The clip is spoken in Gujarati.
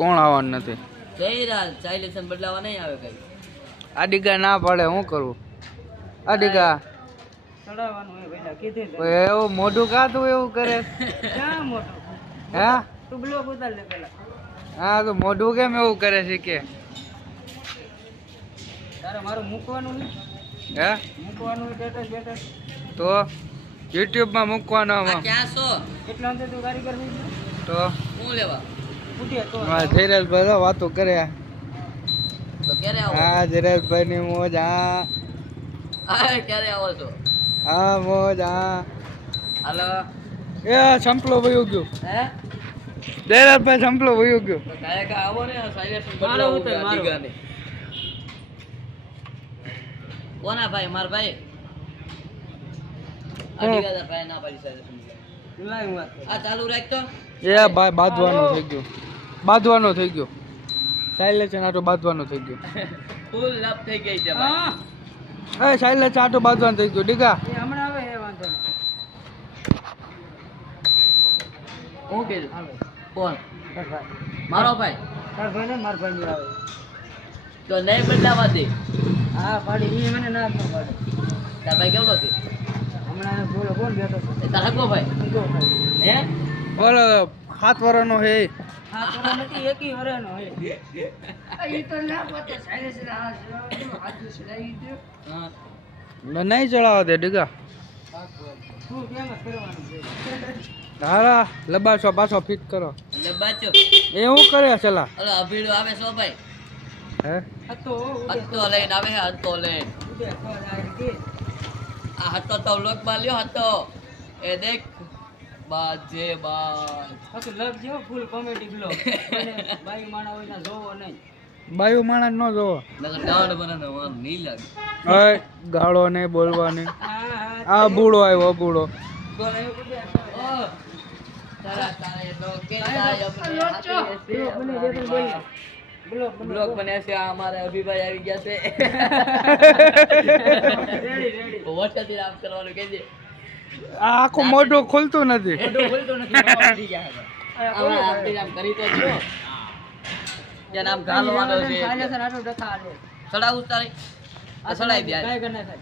કોણ આવવાનું નથી? કઈ રાત સાયલેશન બદલાવા નહીં આવે કઈ. આ ડીગા ના પડે, શું કરું? આ ડીગા ચડાવવાનું હોય પહેલા કીધું તો. એવું મોઢું કા તું એવું કરે? ક્યાં મોટો હે તું બ્લોક ઉતાર લે પહેલા. હા તો મોઢું કેમ એવું કરે છે કે? તારે મારું મૂકવાનું નહીં, હે મૂકવાનું હોય સ્ટેટસ બેટસ તો YouTube માં મૂકવાનો આ આમાં. ક્યાં છો? કેટલા અંતે તું કારીગર થઈ ગયો? તો હું લેવા? ઉઠીએ તો ધીરજભાઈ વાતો કરે. તો ક્યારે આવો? હા ધીરજભાઈ ની મોજ. હા હા ક્યારે આવો છો? હા મોજ. હા હાલો. એ સંપલો વયો ગયો. હે ધીરજભાઈ સંપલો વયો ગયો. તો કાય કા આવો ને સાયલેશન મારો બદલાવું ઉતર, છે મારો. દીગાને. કોના ભાઈ? માર ભાઈ. આ દીગાના ભાઈ ના પાડી સાયલેશન બદલાવું. લાઈવ વાત આ ચાલુ રાખ તો. એ ભાઈ બાંધવાનો થઈ ગયો. બાંધવાનો થઈ ગયો. સાયલેશન આટો બાંધવાનો થઈ ગયો. ફૂલ લપ થઈ ગઈ છે ભાઈ. હા એ સાયલેશન આટો બાંધવાનો થઈ ગયો. ડીગા એ હમણાં આવે એ વાંધો નહીં. હું કીધું? આવે કોણ? તાર ભાઈ. મારો ભાઈ. તાર ભાઈ ને માર ભાઈ ની આવે. તો નહીં બદલાવા દે. હા પાડી એ મને ના જ ન પાડે. તાર ભાઈ કેવડો છે? હમણાં એને બોલો કોણ બેઠો છે? એ તાર હગો ભાઈ. જો ભાઈ. હે બોલો 7 વર્ષનો હે. હા તો નથી એકી વરેનો હે. ઈ તો ના પોતે સાયલેન્સ ના હાથ ચડાવી દે. હા નહીં ચડાવવા દે ડીગા. તું કેમ જ કરવાનું છે? હારા લબાસો પાછો ફિટ કરો. એટલે બાચો. એ શું કરે ચલા? ઓલો અભીડો આવે છો ભાઈ. હે હતો હત્તો લઈને આવે હે હત્તો લઈને. ઉડે તો જાય કે આ હત્તો તો લોક માં લ્યો હત્તો. એ દેખ બાજે બાજ. આ તો લગ જેવો ફૂલ કોમેડી બ્લોગ. અને બાઈ માણા હોય ના જોવો નહીં. બાયું માણસ ન જોવો. નકર ડાળ બનાને વાન નહીં લાગે. હવે ગાળો ને બોલવાની. હા આ બૂળો આવ્યો બૂળો. બોલ એ ઉડે ઓ તારા તારે તો કે જાય બને જે તને બોલ બ્લોગ બ્લોગ બને છે. આ અમારા અભિભાઈ આવી ગયા છે. રેડી વોટથી આપ કરવાનું કહી દે. આ આખું મોઢું ખુલતું નથી. મોઢું ખુલતું નથી. મોઢું થઈ ગયા છે. આમાં આપણી આમ કરી તો જો. ત્યાં નામ ઘાલવાનો છે. સાયલેન્સ આટો ડખા આલે. સડાવું તારે. આ સડાઈ દે. કાય કર નાખ.